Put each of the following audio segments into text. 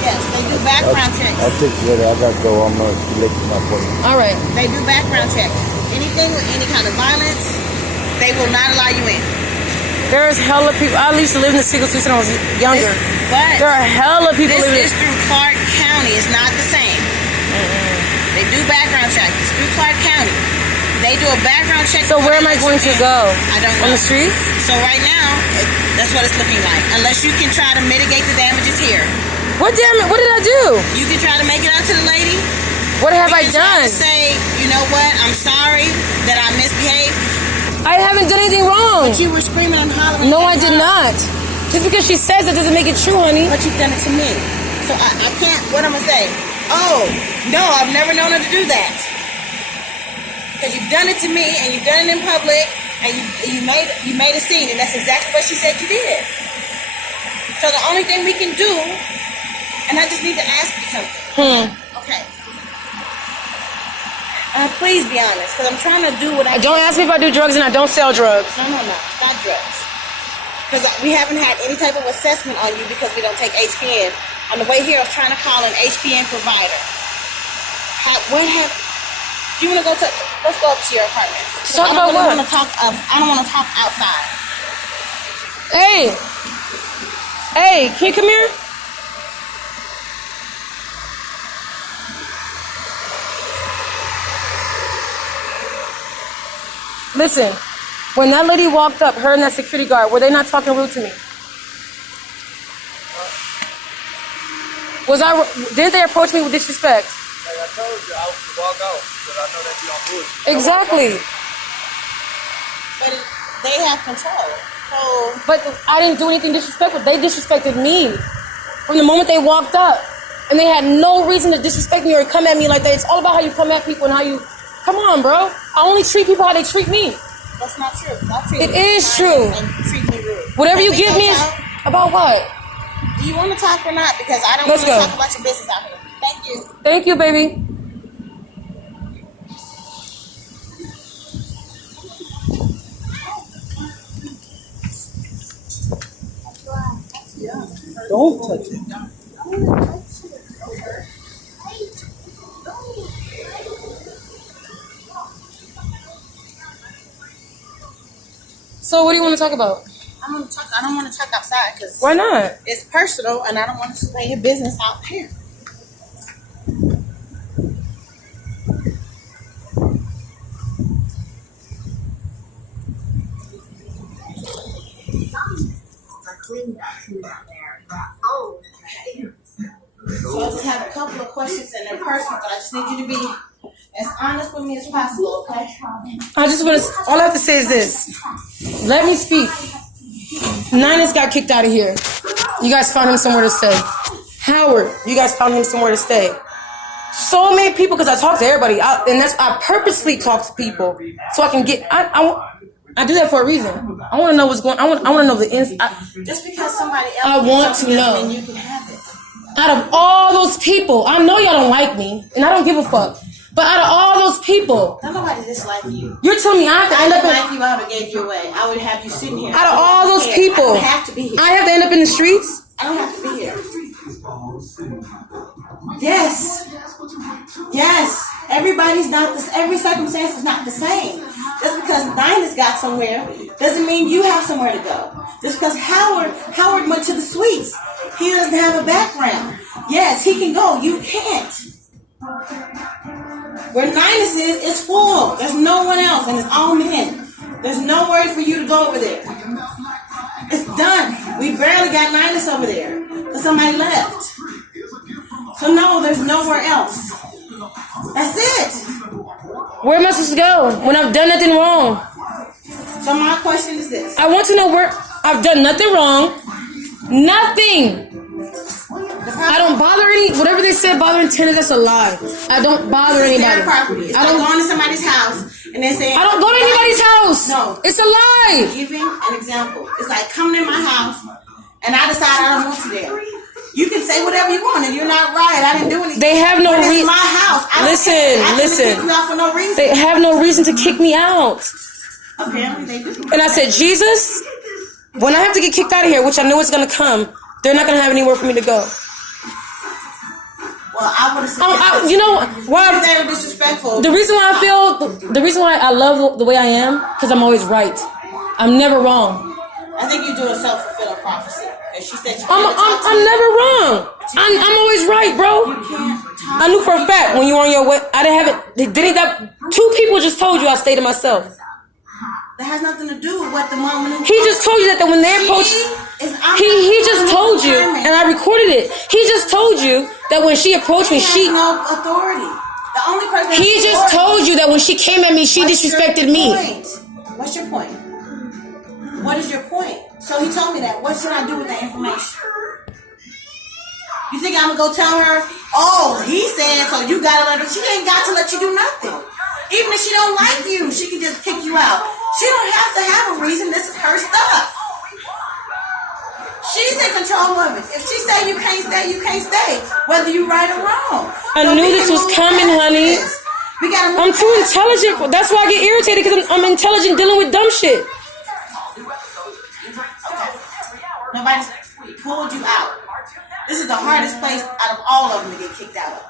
Yes, they do background checks. I'll take you later. I got to go. I'm going to late for my appointment. All right. They do background checks. Anything with any kind of violence, they will not allow you in. There's hella people. I used to live in the Siegel Streets when I was younger. But there are hella people living. This is through Clark County. It's not the same. They do background checks. It's through Clark County. They do a background check. So where am I going to go? I don't know. On the streets? So right now, that's what it's looking like. Unless you can try to mitigate the damages here. What damage? What did I do? You can try to make it out to the lady. What have I done? Say, you know what? I'm sorry that I misbehaved. I haven't done anything wrong. But you were screaming and hollering. No, I did not. Just because she says it doesn't make it true, honey. But you've done it to me. So I can't, what am I going to say? Oh, no, I've never known her to do that. Because you've done it to me, and you've done it in public, and you made a scene, and that's exactly what she said you did. So the only thing we can do, and I just need to ask you something. Okay. Please be honest, because I'm trying to do what I don't ask me if I do drugs, and I don't sell drugs. No, it's not drugs. Because we haven't had any type of assessment on you because we don't take HPN. On the way here, I was trying to call an HPN provider. Do you want to go to? Let's go up to your apartment. Talk about what? I don't want to talk outside. Hey, can you come here? Listen, when that lady walked up, her and that security guard, were they not talking rude to me? Didn't they approach me with disrespect? Like I told you, I was to walk out because I know that you don't do it. Exactly. But they have control. So. But I didn't do anything disrespectful. They disrespected me from the moment they walked up. And they had no reason to disrespect me or come at me like that. It's all about how you come at people and how you... Come on, bro. I only treat people how they treat me. That's not true. It is true. And treat me rude. Whatever you give me is... About what? Do you want to talk or not? Because I don't want to talk about your business out here. Thank you. Thank you, baby. Don't touch it. So what do you want to talk about? I don't want to talk outside because why not? It's personal, and I don't want to explain your business out here. So I just have a couple of questions, and they're personal, but I just need you to be as honest with me as possible, okay? I just want to. All I have to say is this. Let me speak. Ninus got kicked out of here. You guys found him somewhere to stay. Howard, you guys found him somewhere to stay. So many people, because I talk to everybody, I purposely talk to people so I can get. I do that for a reason. I want to know what's going. I want to know the ins. Just because somebody else. I want to know. You can have it. Out of all those people, I know y'all don't like me, and I don't give a fuck. But out of all those people, nobody dislikes you. You're telling me I have to end up in... Like you, I would have gave you away. I would have you sitting here. Out of all those people, I don't have to be here. I have to end up in the streets? I don't have to be here. Yes. Yes. Everybody's not this. Every circumstance is not the same. Just because Ninus got somewhere doesn't mean you have somewhere to go. Just because Howard went to the suites, he doesn't have a background. Yes, he can go. You can't. Where Ninus is, it's full. There's no one else, and it's all men. There's nowhere for you to go over there. It's done. We barely got Ninus over there because somebody left. So no, there's nowhere else. That's it. Where am I supposed to go when I've done nothing wrong? So my question is this. I want to know where I've done nothing wrong. Nothing. I don't bother whatever they said bothering tenants, that's a lie. I don't bother anybody. Their property. It's like going to somebody's house and they say, I don't go to anybody's house. No. It's a lie. I'm giving an example. It's like coming in my house and I decide I don't want you there. You can say whatever you want and you're not right. I didn't do anything. They have no reason. It's my house. Listen. Kick you out for no reason. They have no reason to kick me out. Apparently they do. And I said, Jesus, when I have to get kicked out of here, which I know is going to come, they're not going to have anywhere for me to go. Well, I would have said you know why? they were disrespectful. The reason why the reason why I love the way I am, because I'm always right. I'm never wrong. I think you're doing self-fulfilling prophecy. And she said I'm never wrong. I'm always right, bro. I knew for a fact when you were on your way. I didn't have it. Didn't that 2 people just told you I stayed to myself? That has nothing to do with what the woman. He just told you that when they approached. He just told you, and I recorded it. He just told you that when she approached me, she no authority. The only person. He just told you that when she came at me, she disrespected me. What's your point? What is your point? So he told me that. What should I do with that information? You think I'm gonna go tell her? Oh, he said so. You gotta let her. She ain't got to let you do nothing. Even if she don't like you, she can just kick you out. She don't have to have a reason. This is her stuff. She's in control of it. If she say you can't stay, you can't stay. Whether you right or wrong. I knew this was coming, honey. I'm too intelligent. That's why I get irritated, because I'm intelligent dealing with dumb shit. Nobody's pulled you out. This is the hardest place out of all of them to get kicked out of.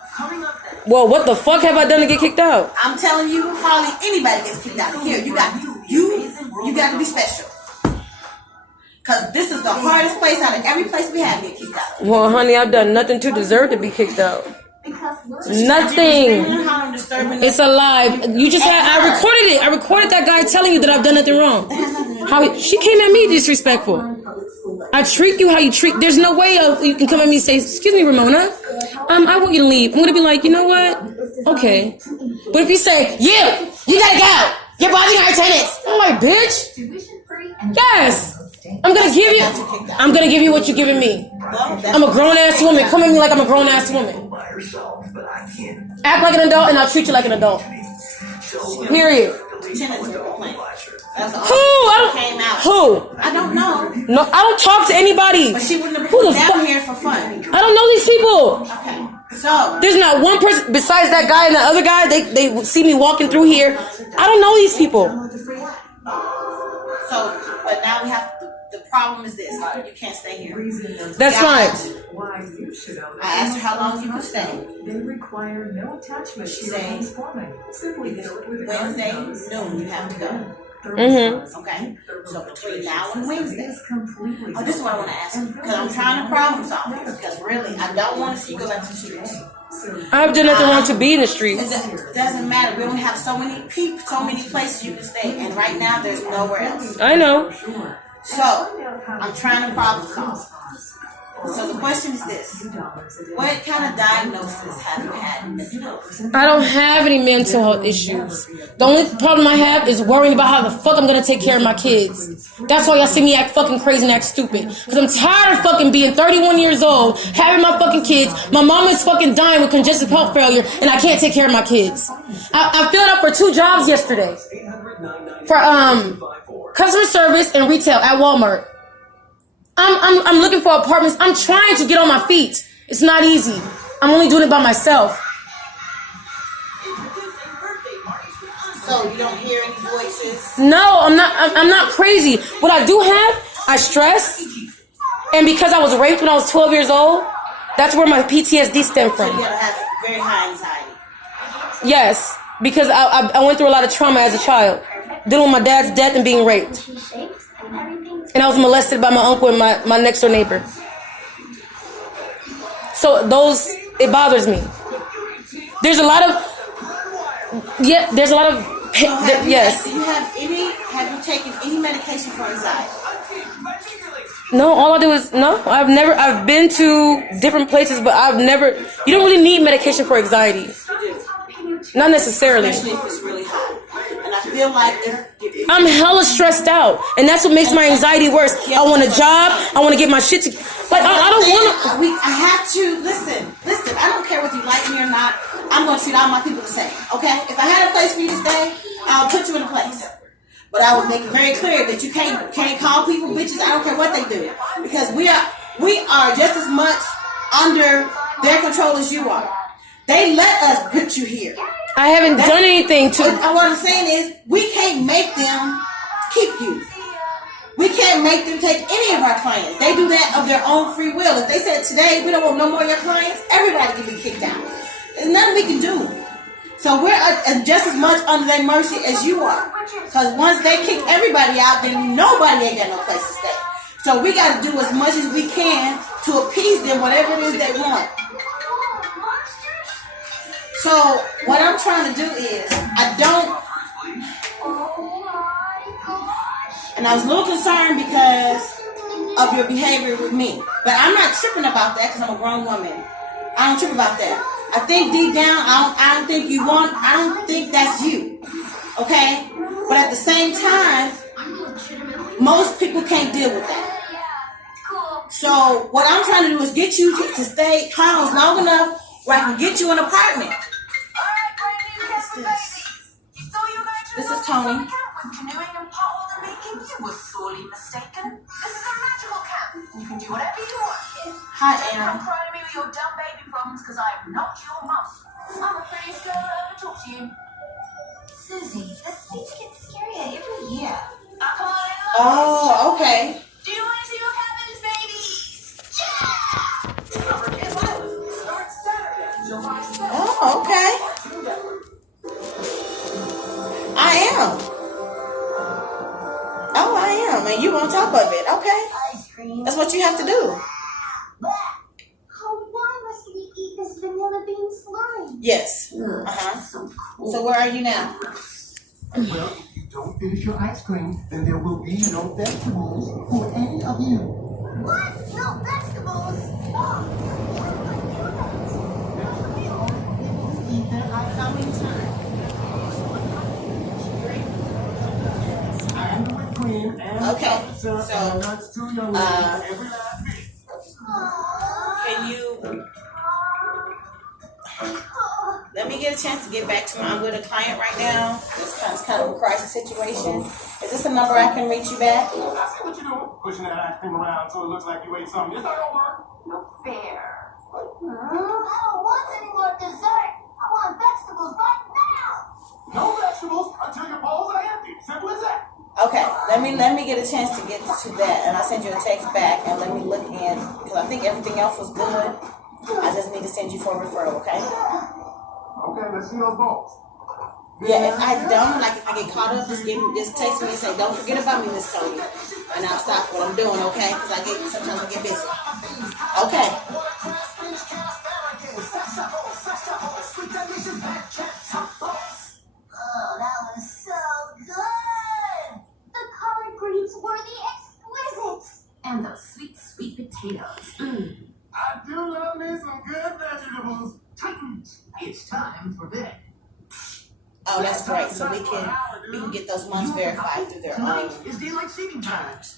Well, what the fuck have I done to get kicked out? I'm telling you, hardly anybody gets kicked out of here. You got to be special. Because this is the hardest place out of every place we have to get kicked out. Well, honey, I've done nothing to deserve to be kicked out. Nothing. It's a lie. You just had. I recorded it. I recorded that guy telling you that I've done nothing wrong. She came at me disrespectful. I treat you how you treat. There's no way you can come at me and say, "Excuse me, Ramona. I want you to leave." I'm gonna be like, you know what? Okay. But if you say, you gotta go. You're bothering our tenants. I'm like, bitch. Yes. I'm gonna give you what you're giving me. I'm a grown ass woman. Come at me like I'm a grown ass woman. Act like an adult, and I'll treat you like an adult. Period. Who? I don't know. No, I don't talk to anybody. But she wouldn't have put down here for fun. I don't know these people. Okay. So there's not one person besides that guy and the other guy. They see me walking through here. I don't know these people. So, but now we have the problem is this: you can't stay here. That's fine. I asked her how long you could stay. They require no attachment She to your said plumbing. Simply do it with Wednesday noon you have to go. Okay, so between now and Wednesday. Oh, this is what I want to ask you, because I'm trying to problem solve this, because really I don't want to see you go back to the streets. I've done nothing wrong to be in the streets. It doesn't matter. We only have so many people, so many places you can stay, and right now there's nowhere else. I know. So I'm trying to problem solve. So the question is this: what kind of diagnosis have you had? I don't have any mental health issues. The only problem I have is worrying about how the fuck I'm gonna take care of my kids. That's why y'all see me act fucking crazy and act stupid. Because I'm tired of fucking being 31 years old, having my fucking kids. My mom is fucking dying with congestive heart failure, and I can't take care of my kids. I filled up for 2 jobs yesterday. For customer service and retail at Walmart. I'm looking for apartments. I'm trying to get on my feet. It's not easy. I'm only doing it by myself. So you don't hear any voices? No, I'm not crazy. What I do have, I stress. And because I was raped when I was 12 years old, that's where my PTSD stemmed from. So you gotta have very high anxiety. Yes, because I went through a lot of trauma as a child, dealing with my dad's death and being raped. And I was molested by my uncle and my next door neighbor. So it bothers me. There's a lot of, yes. Do you have you taken any medication for anxiety? No, all I do is, I've been to different places, but you don't really need medication for anxiety. Not necessarily. Especially if it's really high. And I feel like I'm hella stressed out, and that's what makes my anxiety worse. I want a job. I want to get my shit together. Like I don't want to. I have to listen. I don't care whether you like me or not. I'm going to treat all my people the same. Okay? If I had a place for you to stay, I'll put you in a place. But I will make it very clear that you can't call people bitches. I don't care what they do, because we are just as much under their control as you are. They let us put you here. I haven't done anything to. What I'm saying is, we can't make them keep you. We can't make them take any of our clients. They do that of their own free will. If they said today we don't want no more of your clients, everybody can be kicked out. There's nothing we can do. So we're just as much under their mercy as you are. Because once they kick everybody out, then nobody ain't got no place to stay. So we got to do as much as we can to appease them, whatever it is they want. So what I'm trying to do is, and I was a little concerned because of your behavior with me. But I'm not tripping about that because I'm a grown woman. I don't trip about that. I think deep down, I don't think that's you. Okay? But at the same time, most people can't deal with that. So what I'm trying to do is get you to stay housed long enough where I can get you an apartment. This is Tony. When canoeing and pothole making, you were sorely mistaken. This is a magical camp. You can do whatever you want here. Hi, Don't Anna. come cry to me with your dumb baby problems, because I am not your mum. I'm the prettiest girl I'll ever talk to you. Susie, this seems to get scarier every year. Come on, Oh, okay. do you want to see what happens, babies? Summer Camp Island starts Saturday, July 7th. Oh, okay. I am. Oh, I am. And you on top of it. Okay. Ice cream. That's what you have to do. Oh, why must we eat this vanilla bean slime? Yes. Uh-huh. So cool. So where are you now? Well, if you don't finish your ice cream, then there will be no vegetables for any of you. What? No vegetables? Eat that ice How many times? cream and Okay, chocolate syrup so, and nuts to your every last bit. Can you let me get a chance to get back to I'm with a client right now. It's kind of a crisis situation. Is this a number I can reach you back? I see what you're doing. Pushing that ice cream around so it looks like you ate something. It's not gonna work. No fair. I don't want any more dessert. I want vegetables right now. No vegetables until your bowls are empty. Simple as that. Okay, let me get a chance to get to that, and I'll send you a text back, and let me look in, because I think everything else was good. I just need to send you for a referral, okay? Okay, let's see those bowls. Yeah, if I don't, like if I get caught up, just text me and say, don't forget about me, Miss Tony, and I'll stop what I'm doing, okay? Because sometimes I get busy. Okay. Oh, that was so good. The collard greens were the exquisite. And those sweet, sweet potatoes. I do love me some good vegetables. Titans, it's time for bed. Oh, that's great. So we can get those months verified through their own Is daylight saving time. terms.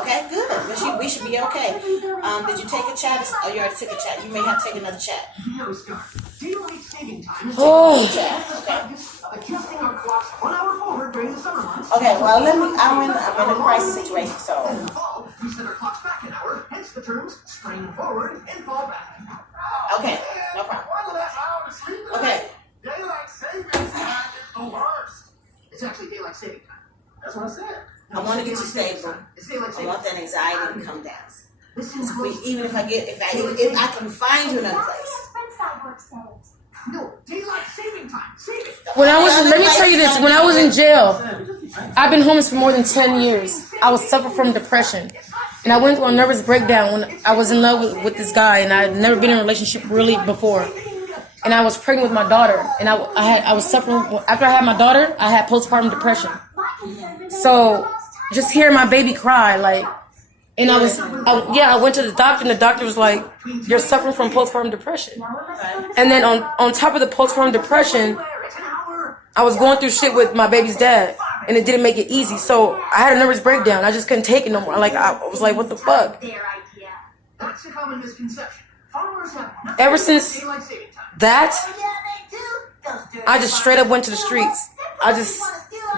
Okay, good. We should be okay. Did you take a chat? Oh, you already took a chat. You may have to take another chat. No, Scott. Daylight saving time is Oh, Chat. Okay. adjusting our clocks 1 hour forward during the summer months. Okay. Well, I'm in a crisis situation. So In the fall, we set our clocks back an hour, hence the terms spring forward and fall back. okay, no problem. Why last hour to sleep? Okay. Daylight saving time is the worst. It's actually daylight saving time. That's what I said. I want to get you stable. It's daylight I saving want time. that anxiety to come down. Listen close. Even if I can find you another place. Springside works said. No, daylight saving time. Save it. when I was, let me tell you this, when I was in jail, I've been homeless for more than 10 years. I was suffering from depression. And I went through a nervous breakdown when I was in love with this guy, and I had never been in a relationship really before. And I was pregnant with my daughter, and I was suffering. After I had my daughter, I had postpartum depression. So just hearing my baby cry, like, and I went to the doctor, and the doctor was like, "You're suffering from postpartum depression." And then on top of the postpartum depression, I was going through shit with my baby's dad, and it didn't make it easy. So I had a nervous breakdown. I just couldn't take it no more. Like, I was like, "What the fuck?" Their idea. That's a common misconception. Farmers have nothing Ever to do with since daylight saving time. that, Yeah, they do. Those dirty I just straight up went to the streets. farmers.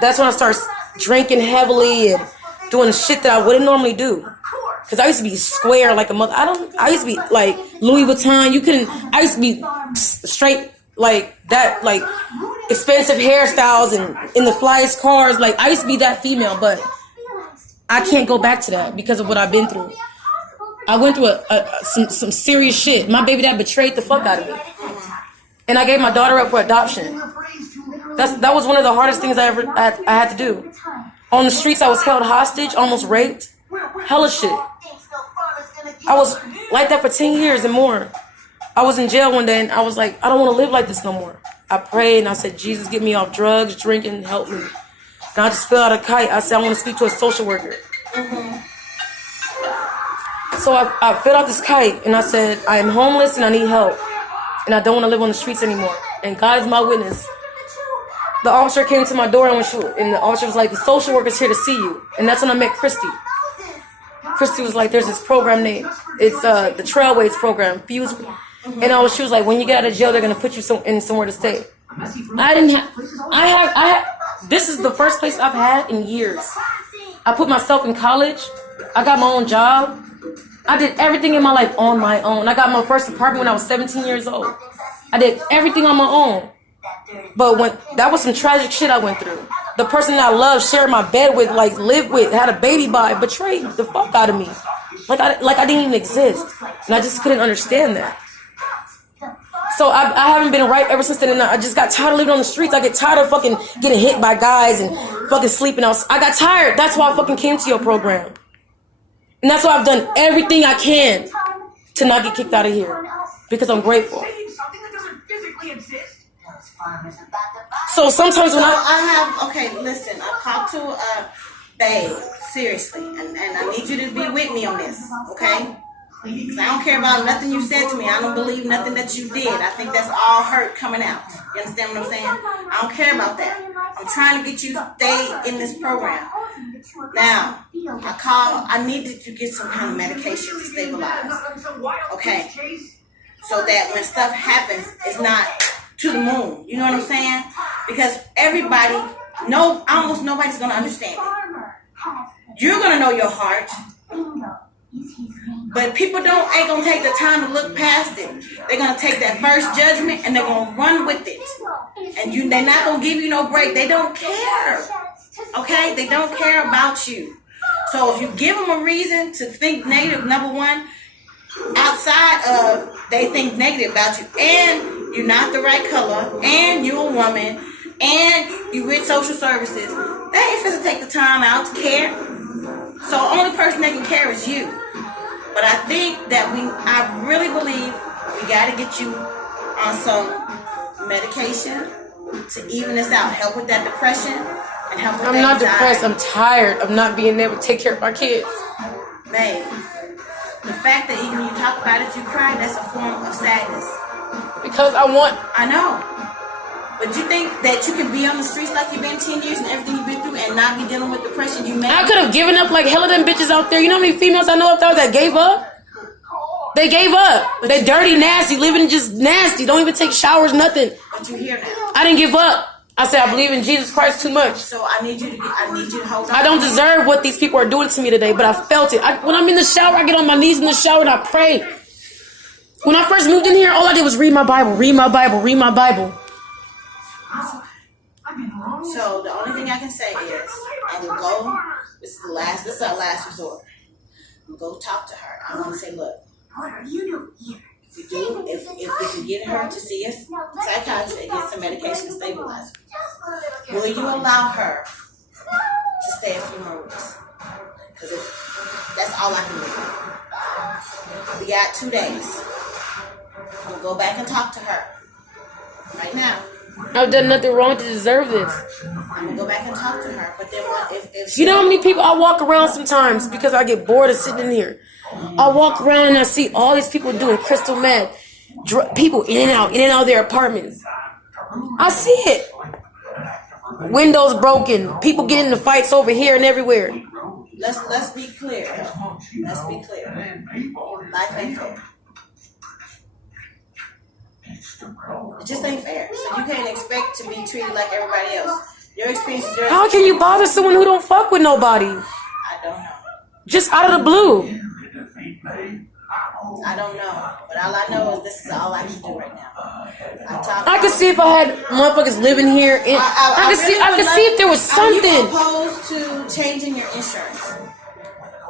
That's when I started drinking heavily and doing shit that I wouldn't normally do. Cause I used to be square like a mother. I used to be like Louis Vuitton. I used to be straight like that, like expensive hairstyles and in the flyest cars. Like I used to be that female, but I can't go back to that because of what I've been through. I went through some serious shit. My baby dad betrayed the fuck out of me, and I gave my daughter up for adoption. That was one of the hardest things I had to do. On the streets, I was held hostage, almost raped, hella shit. I was like that for 10 years and more. I was in jail one day, and I was like, I don't want to live like this no more. I prayed, and I said, Jesus, get me off drugs, drinking, help me. And I just filled out a kite. I said, I want to speak to a social worker. So I filled out this kite, and I said, I am homeless, and I need help. And I don't want to live on the streets anymore. And God is my witness. The officer came to my door, and the officer was like, the social worker's here to see you. And that's when I met Christy. Christy was like, there's this program named, it's the Trailways program, Fuse. And she was like, when you get out of jail, they're going to put you in somewhere to stay. This is the first place I've had in years. I put myself in college. I got my own job. I did everything in my life on my own. I got my first apartment when I was 17 years old. I did everything on my own. But that was some tragic shit I went through. The person that I loved, shared my bed with, like lived with, had a baby by, betrayed the fuck out of me. Like I didn't even exist. And I just couldn't understand that. So I haven't been right ever since then. And I just got tired of living on the streets. I get tired of fucking getting hit by guys and fucking sleeping out. I got tired. That's why I fucking came to your program. And that's why I've done everything I can to not get kicked out of here. Because I'm grateful. So sometimes when listen, I talked to babe, seriously, and I need you to be with me on this, okay? Because I don't care about nothing you said to me. I don't believe nothing that you did. I think that's all hurt coming out. You understand what I'm saying? I don't care about that. I'm trying to get you to stay in this program. Now, I need that you get some kind of medication to stabilize, okay? So that when stuff happens, it's not to the moon. You know what I'm saying? Because almost nobody's going to understand it. You're going to know your heart. But people ain't going to take the time to look past it. They're going to take that first judgment and they're going to run with it. And they're not going to give you no break. They don't care. Okay? They don't care about you. So if you give them a reason to think negative, number one, outside of they think negative about you, and you're not the right color, and you're a woman, and you with social services, they ain't supposed to take the time out to care. So the only person that can care is you. But I think that I really believe we got to get you on some medication to even this out, help with that depression and help with that anxiety. I'm not depressed. I'm tired of not being able to take care of my kids. Babe, the fact that even when you talk about it, you cry, that's a form of sadness. Because I know. But you think that you can be on the streets like you've been 10 years and everything you've been through and not be dealing with depression? I could have given up like hell of them bitches out there. You know how many females I know out there that gave up? They gave up. They dirty, nasty, living just nasty. Don't even take showers, nothing. But you here now. I didn't give up. I said I believe in Jesus Christ too much. So I need you to hold on. I don't deserve what these people are doing to me today, but I felt it. When I'm in the shower, I get on my knees in the shower and I pray. When I first moved in here, all I did was read my Bible, read my Bible, read my Bible. So the only thing I can say is I will go. This is our last resort. I'm gonna go talk to her. I'm gonna say, look, what are you doing here? If we can get her to see a psychiatrist and get some medication to stabilize her, will you allow her to stay a few more weeks? Because that's all I can do. We got 2 days. We'll go back and talk to her right now. I've done nothing wrong to deserve this. I'm gonna go back and talk to her. But then if you know how many people I walk around sometimes because I get bored of sitting in here. I walk around and I see all these people doing crystal meth, people in and out of their apartments. I see it. Windows broken, people getting into fights over here and everywhere. Let's be clear. Let's be clear. Life ain't fair. It just ain't fair. So you can't expect to be treated like everybody else. Your experience is yours. How can you bother someone who don't fuck with nobody? I don't know. Just out of the blue. I don't know. But all I know is this is all I can do right now. I could see if I had motherfuckers living here. I could see if there was something. Are you opposed to changing your insurance?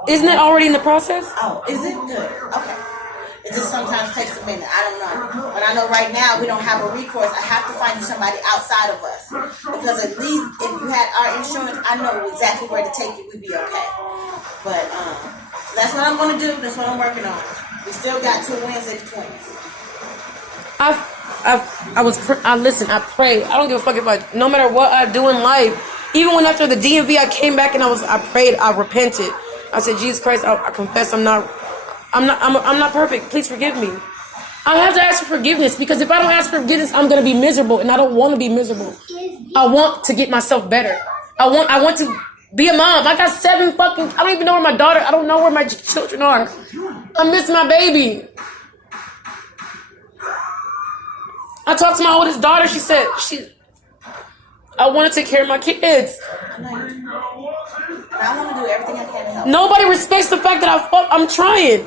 Isn't it already in the process? Oh, is it good? Okay. It just sometimes takes a minute. I don't know. But I know right now we don't have a recourse. I have to find you somebody outside of us. Because at least if you had our insurance, I know exactly where to take you. We'd be okay. But that's what I'm going to do. That's what I'm working on. We still got 2 wins at the Twins. Listen, I prayed. I don't give a fuck if no matter what I do in life, even when after the DMV I came back and I prayed, I repented. I said, Jesus Christ, I confess I'm not perfect. Please forgive me. I have to ask for forgiveness because if I don't ask for forgiveness, I'm going to be miserable and I don't want to be miserable. I want to get myself better. I want to be a mom. I got 7 fucking, I don't even know where my daughter, I don't know where my children are. I miss my baby. I talked to my oldest daughter. She said, I want to take care of my kids. And I want to do everything I can to help. Nobody respects the fact that I'm trying.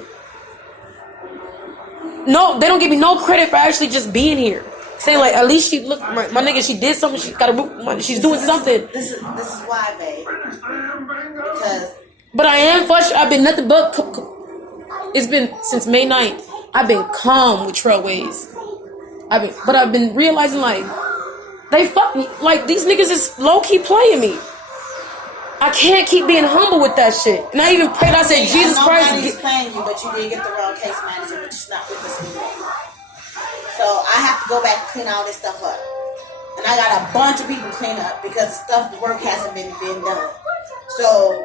No, they don't give me no credit for actually just being here. Saying like, at least my nigga, she did something. She got she's doing something. This is why, babe. Because. But I am frustrated. I've been nothing but. It's been since May 9th. I've been calm with Trailways. But I've been realizing like they fuck me. Like these niggas is low key playing me. I can't keep being humble with that shit. And I even prayed. I said, Jesus Christ. Nobody's playing you, but you did get the wrong case manager, which is not with us anymore. So I have to go back and clean all this stuff up. And I got a bunch of people to clean up because the work hasn't been done. So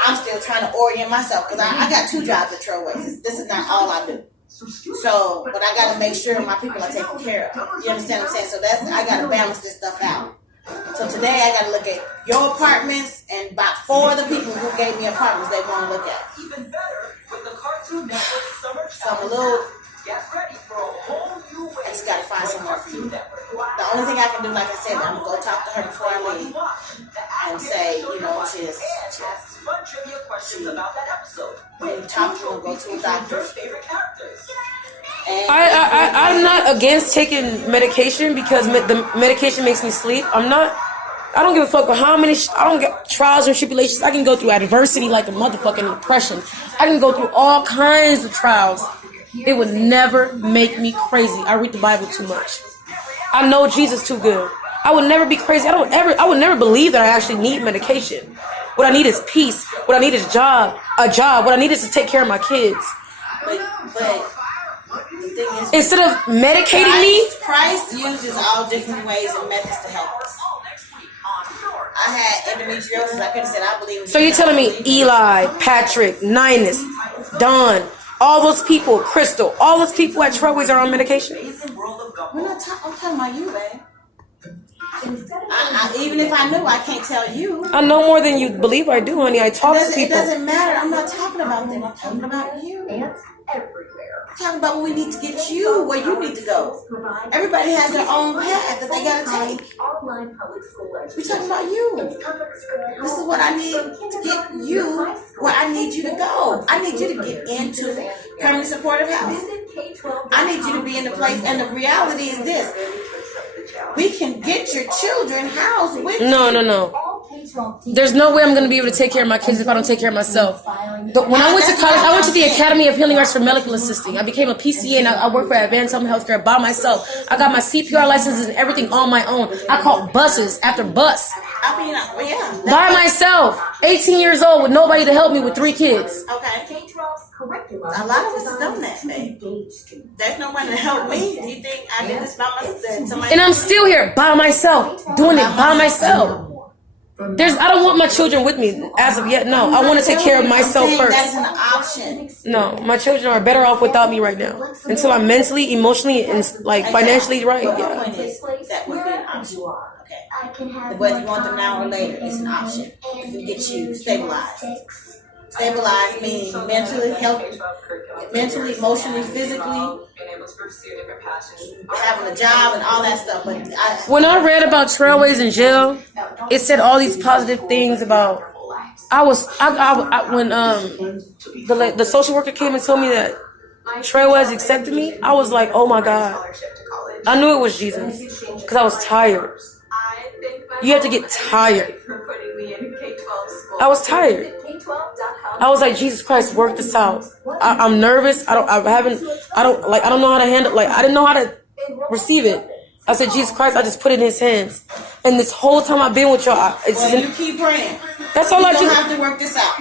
I'm still trying to orient myself because I got 2 jobs at Trailways. This is not all I do. So, but I got to make sure my people are taken care of. You understand what I'm saying? So I got to balance this stuff out. So today I got to look at your apartments and about 4 other people who gave me apartments they want to look at. Even better with the Cartoon Network Summer So I'm a little. Get ready for a whole new way. I just got to find somewhere for you. The only thing I can do, like I said, I'm going to go talk to her before I leave and say, you know, she's fun trivia questions about that episode. when you talk to her, go to a doctor. Favorite characters. I'm not against taking medication because the medication makes me sleep. I don't give a fuck with how many, I don't get trials or tribulations. I can go through adversity like a motherfucking depression. I can go through all kinds of trials. It would never make me crazy. I read the Bible too much. I know Jesus too good. I would never be crazy. I would never believe that I actually need medication. What I need is peace. What I need is a job. What I need is to take care of my kids. But the thing is, instead of medicating me, Christ uses all different ways and methods to help us. I had endometriosis. I could have said I believe in so you're telling me Eli, Patrick, Ninus, Don, all those people, Crystal, all those people at Trailways are on medication? I'm talking about you, babe. Even if I knew, I can't tell you. I know more than you believe I do, honey. I talk to people. It doesn't matter. I'm not talking about them. I'm talking about you. I'm talking about where we need to get you where you need to go. Everybody has their own path that they got to take. We're talking about you. This is what I need to get you where I need you to go. I need you to get into permanent supportive house. I need you to be in the place. And the reality is this. We can get your children housed with you. No. There's no way I'm going to be able to take care of my kids if I don't take care of myself. When I went to college, I went to the Academy of Healing Arts for Medical Assisting. I became a PCA and I work for Advanced Home Healthcare by myself. I got my CPR licenses and everything on my own. I caught buses after bus. I mean, yeah. By myself. 18 years old with nobody to help me with 3 kids. Okay. A lot of us have done that, babe. There's no one to help me. Do you think I did this by myself? And I'm still here by myself, doing it by myself. I don't want my children with me as of yet. No, I want to take care of myself first. That's an option. No, my children are better off without me right now. Until I'm mentally, emotionally, and financially right. But Yeah. my point is, that would be an option. Okay. Whether you want them now or later, it's an option. If we get you stabilized. Stabilized meaning mentally, emotionally, physically, having a job and all that stuff. But when I read about Trailways in jail, it said all these positive things about. When the social worker came and told me that Trailways accepted me, I was like, oh my God. I knew it was Jesus because I was tired. You have to get tired. For putting me in a K-12 school. I was tired. K12.com. I was like, Jesus Christ, work this out. I'm nervous. I don't know how to handle, like, I didn't know how to receive it. I said, Jesus Christ, I just put it in his hands. And this whole time I've been with y'all, Well, you keep praying. That's all I You do. don't have to work this out.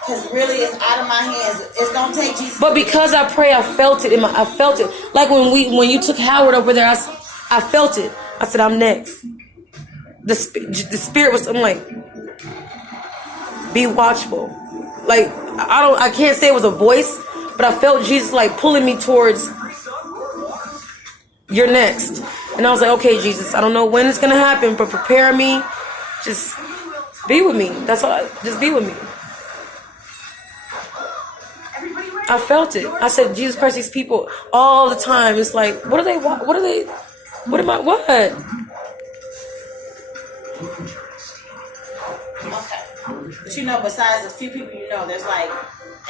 Because really, it's out of my hands. It's going to take Jesus. But because I pray, I felt it. I felt it. Like when you took Howard over there, I felt it. I said, I'm next. The spirit was, I'm like, be watchful. Like, I can't say it was a voice, but I felt Jesus like pulling me towards, you're next. And I was like, okay, Jesus, I don't know when it's going to happen, but prepare me. Just be with me. That's all. Just be with me. I felt it. I said, Jesus Christ, these people all the time. It's like, what what? Okay. But you know, besides a few people you know, there's like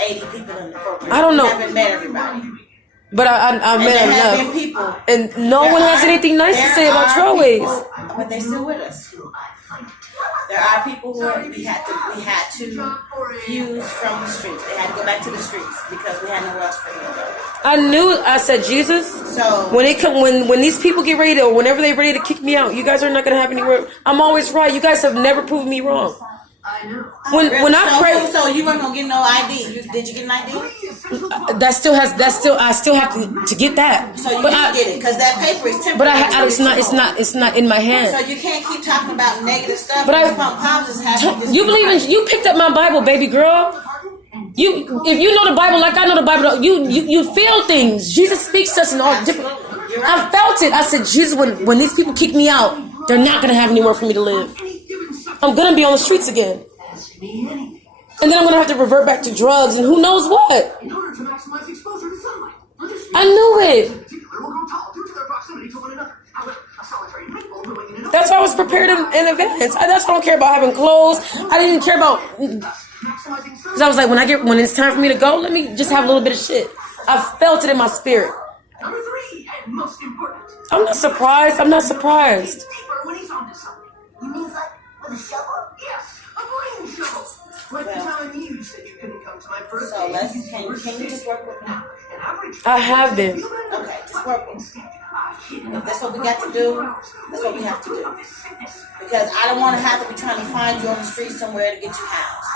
80 people in the program. I don't know. You haven't met everybody. But I And met there have enough. been people. And no one has anything nice to say about Trailways. But they're still with us. There are people who we had to fuse from the streets. They had to go back to the streets because we had nowhere else for them to go. I said, Jesus, So when these people get ready to, or whenever they're ready to kick me out, you guys are not going to have anywhere. I'm always right. You guys have never proven me wrong. When I pray, so you weren't gonna get no ID. Did you get an ID? I still have to get that. So you But didn't get it because that paper is temporary. But it's not in my So hand. you can't keep talking about negative stuff. But Pops is happy. You believe in? You picked up my Bible, baby girl. If you know the Bible like I know the Bible, you feel things. Jesus speaks to us in all different. I felt it. I said, Jesus, when these people kick me out, they're not gonna have anywhere for me to live. I'm gonna be on the streets again. And then I'm gonna have to revert back to drugs and who knows what. In order to maximize exposure to sunlight, I knew it. will grow tall due to their proximity to one another. However, a solitary pit bull growing in an That's why I was prepared in advance. That's why I don't care about having clothes. I didn't care about. Cause I was like, when it's time for me to go, let me just have a little bit of shit. I felt it in my spirit. Number 3, and most important. I'm not surprised. I'm not surprised. Deeper when he's onto something. You mean like with a shovel? Yes, a brain shovel. Like the time you said you couldn't come to my birthday. So can you just work with me? An average. I have been. Okay, just work with me. If that's what we got to do, that's what we have to do. Because I don't want to have to be trying to find you on the street somewhere to get you housed.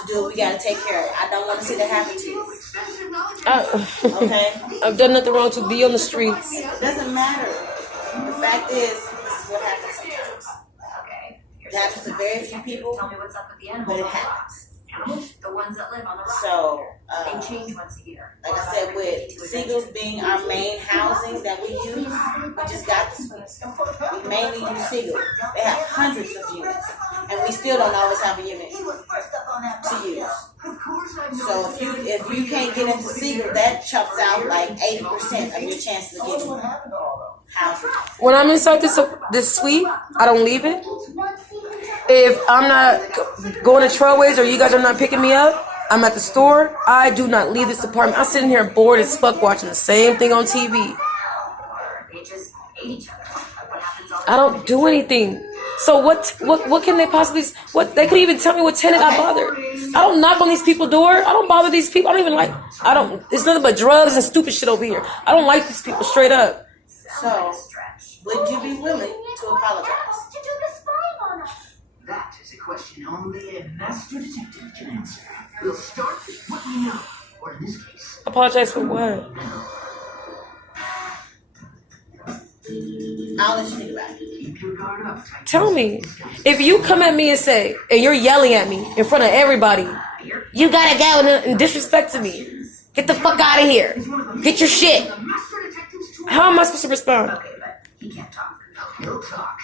To do what we got to take care of. I don't want to see that happen to you. Okay? I've done nothing wrong to be on the streets. It doesn't matter. The fact is, this is what happens sometimes. Okay. It happens to very few people, Tell me what's up with the but animals. it happens. The ones that live on the rock. So, They change once a year. like I said, with Seagulls being our main housing that we use, we just got the suites. We mainly use Seagull. They have hundreds of units, and we still don't always have a unit to use. So if you can't get into Seagull, that chops out like 80% of your chances of getting housing. When I'm inside this suite, I don't leave it. If I'm not going to Trailways or you guys are not picking me up, I'm at the store, I do not leave this apartment. I'm sitting here bored as fuck watching the same thing on TV. They just ate each other. What happens all I don't do anything. So what can they possibly, they could even tell me what tenant I bother. I don't knock on these people's door. I don't bother these people. It's nothing but drugs and stupid shit over here. I don't like these people straight up. So, would you be willing to apologize? To do the spying on us. That is a question only a master detective can answer. We'll start with what we know, or in this case, Apologize for what? I'll let you think about it. keep your guard up. Tell me. If you come at me and say, and you're yelling at me in front of everybody, you gotta go and disrespect to me. Get the fuck out of here. Get your shit. Master detectives to How am I supposed to respond? Okay, but he can't talk. he'll talk.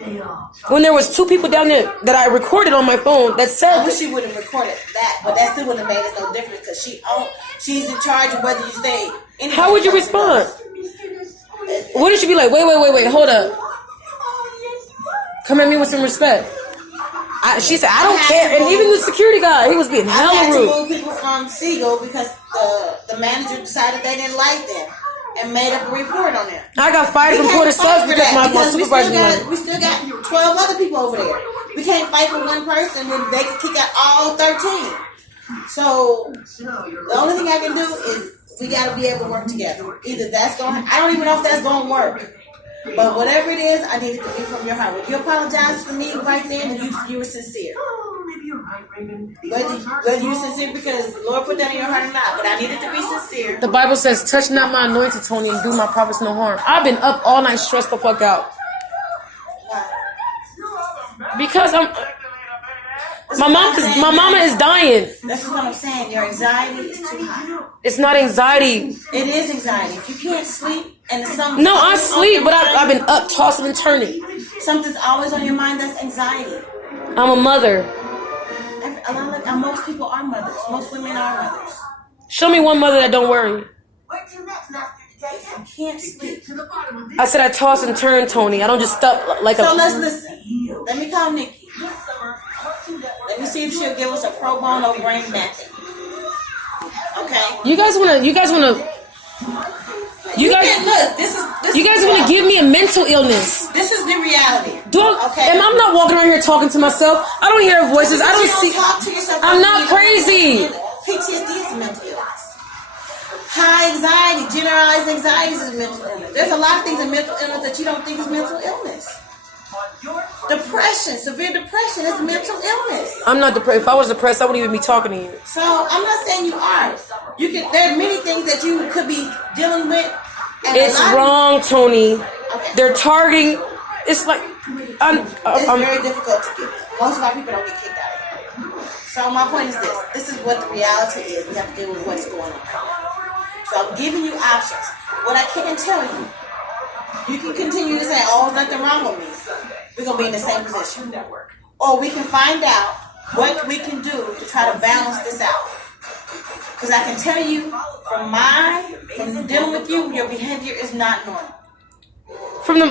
They all talk. When there was 2 people down there that I recorded on my phone that I said, wish she would have recorded that, but that still wouldn't have made us no difference because she's in charge of whether you stay. how would you respond? Wouldn't you be like, wait, hold up. Come at me with some respect. She said, I don't care. And even the security guy, he was being I had hella to rude. move people from Seagull because the manager decided they didn't like them. and made up a report on there. I got fired from Porter Subs because my supervisor left. We still got 12 other people over there. We can't fight for one person when they can kick out all 13. So the only thing I can do is we got to be able to work together. Either that's going, I don't even know if that's going to work. But whatever it is, I need it to be from your heart. When you apologize for me right then, you were sincere. Maybe you're right, Raven. Whether you're sincere because the Lord put that in your heart or not, but I needed to be sincere. The Bible says, touch not my anointed, Tony, and do my prophets no harm. I've been up all night stressed the fuck out. Because my mama is dying. That's what I'm saying. Your anxiety is too high. It's not anxiety. It is anxiety. If you can't sleep and something. No, I sleep, but I've been up, tossing and turning. Something's always on your mind. That's anxiety. I'm a mother. Most people are mothers. Most women are mothers. Show me one mother that don't worry. Where to next, Master If you can't sleep. I said I toss and turn, Tony. I don't just stop like So a... let's listen. Let me call Nikki. Let me see if she'll give us a pro bono brain mapping. Okay. You guys wanna You guys wanna give me a mental illness. This is the reality. Okay. And I'm not walking around here talking to myself. I don't hear voices. I don't see. Talk to yourself. I'm not crazy. PTSD is a mental illness. High anxiety, generalized anxiety is a mental illness. There's a lot of things in mental illness that you don't think is mental illness. Depression, severe depression is mental illness. I'm not depressed. If I was depressed, I wouldn't even be talking to you. So I'm not saying you are. You can. There are many things that you could be dealing with. And It's wrong, Tony. Okay. They're targeting. It's like It's very difficult to get. Most of our people don't get kicked out of here. So my point is this. This is what the reality is. We have to deal with what's going on. So I'm giving you options. What I can tell you, you can continue to say, oh, there's nothing wrong with me. We're going to be in the same position. Or we can find out what we can do to try to balance this out. Because I can tell you, from dealing with you, your behavior is not normal. from the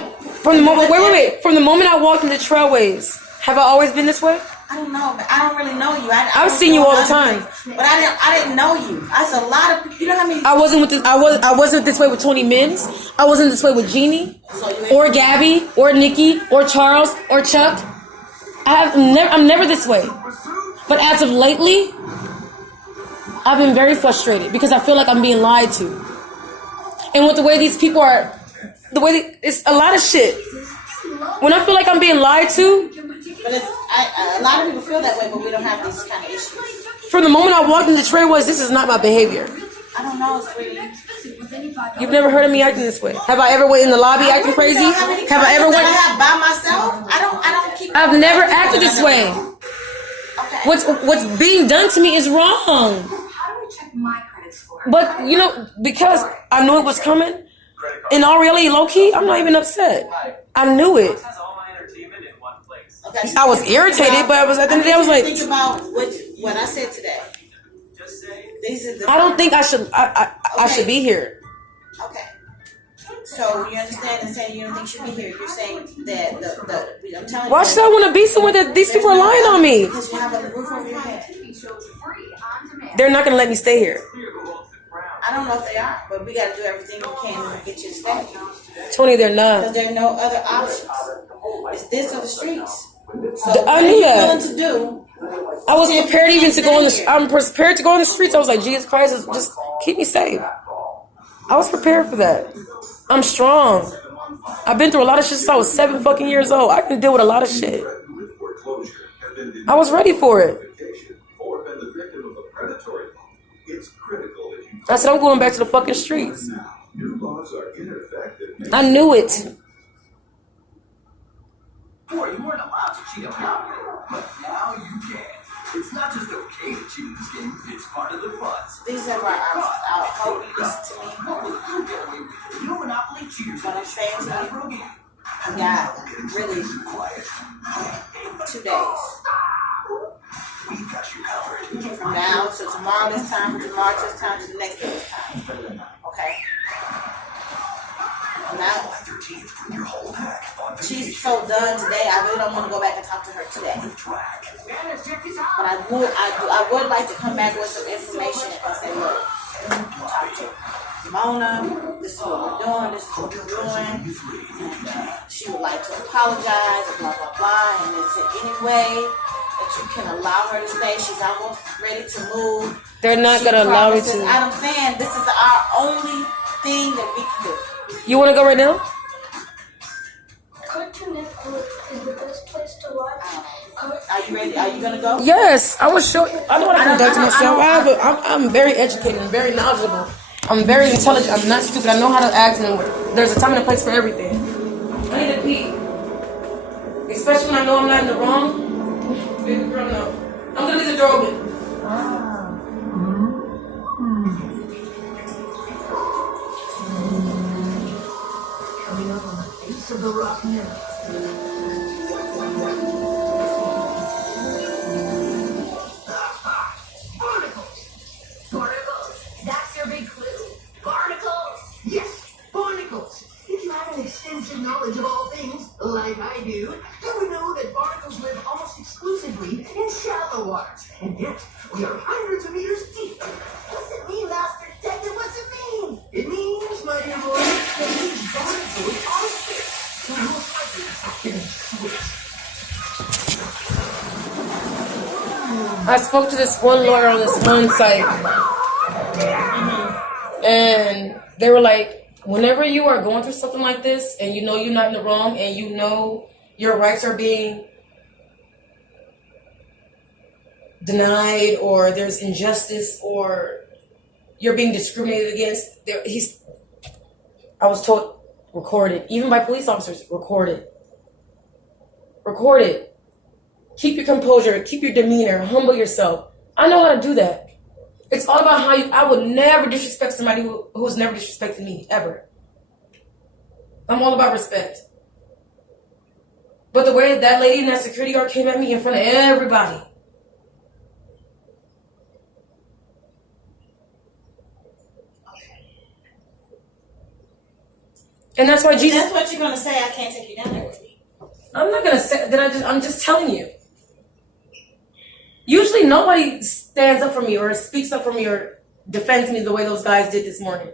moment. Wait. From the moment I walked into Trailways, have I always been this way? I don't know, but I don't really know you. I've seen you all the time. But I didn't know you. That's a lot of. You know how many? I wasn't this way with Tony Mims. I wasn't this way with Jeannie, or Gabby, or Nikki, or Charles, or Chuck. I'm never this way. But as of lately, I've been very frustrated because I feel like I'm being lied to. And with the way these people are, it's a lot of shit. When I feel like I'm being lied to. But a lot of people feel that way, but we don't have these kind of issues. From the moment I walked into Trailways, this is not my behavior. I don't know, sweetie. You've never heard of me acting this way. Have I ever went in the lobby acting crazy? Have I ever went? I have by myself. I don't keep. I've never acted this way. Okay. What's being done to me is wrong. How do we check my credits for it? But because I knew it was coming. In all reality, low key, I'm not even upset. I knew it. Okay, so I was irritated, but I was at the end of the day, I was like, think about what I said today. These are the. I don't think I should. I should be here. Okay. So you understand and saying you don't think you should be here. You're saying that I'm telling you. Why should I want to be somewhere that these people are lying on me? Because you have a roof over your head. They're not gonna let me stay here. I don't know if they are, but we got to do everything we can to get you to stay. Tony, they're not. Because there are no other options. It's this or the streets. So I knew that. What are you willing to do? I was prepared even to go on the. I'm prepared to go on the streets. I was like, Jesus Christ, just keep me safe. I was prepared for that. I'm strong. I've been through a lot of shit since I was 7 fucking years old. I can deal with a lot of shit. I was ready for it. I said, I'm going back to the fucking streets. I knew it. Before, you weren't allowed to cheat on God, but now you can. It's not just okay to cheat in this game, it's part of the fun. These are my options. I hope you listen to me. You get away with it. You Monopoly cheaters. What I'm saying to you, I got really 2 days. We've got you covered. From now to tomorrow this time, from tomorrow to this time, to the next day this time. Okay? Now, she's so done today, I really don't want to go back and talk to her today. But I would like to come back with some information and say, look, talk to her. Mona, this is what we're doing, this is what we're doing. And she would like to apologize, and blah, blah, blah. And it's in any way that you can allow her to stay. She's almost ready to move. They're not She going to allow me promises- to. I'm saying this is our only thing that we can do. You want to go right now? Cartoon Network is the best place to watch. Are you ready? Are you going to go? Yes, I will show you. I know how to conduct myself. I'm very educated and very knowledgeable. I'm very intelligent. I'm not stupid. I know how to act, and there's a time and a place for everything. I need to pee. Especially when I know I'm not in the wrong. Baby girl, no. I'm going to leave the door open. Coming up on the face of the rock now. Barnacles. That's your big clue. Barnacles. Yes, barnacles. If you have an extensive knowledge of all things, like I do, you would know that barnacles live almost exclusively in shallow waters. And yet, we are hundreds of meters deep. What's it mean, Master Detective? What's it mean? It means, my dear boy, that these barnacles are fish. So most likely in switch. I spoke to this one lawyer on this one site, and they were like, whenever you are going through something like this, and you know you're not in the wrong, and you know your rights are being denied, or there's injustice, or you're being discriminated against, I was told, recorded, even by police officers, recorded. Keep your composure, keep your demeanor, humble yourself. I know how to do that. It's all about how I would never disrespect somebody who's never disrespected me, ever. I'm all about respect. But the way that lady and that security guard came at me in front of everybody. And that's why Jesus... That's what you're going to say. I can't take you down there with me. I'm not going to say that. I'm just telling you. Usually nobody stands up for me or speaks up for me or defends me the way those guys did this morning.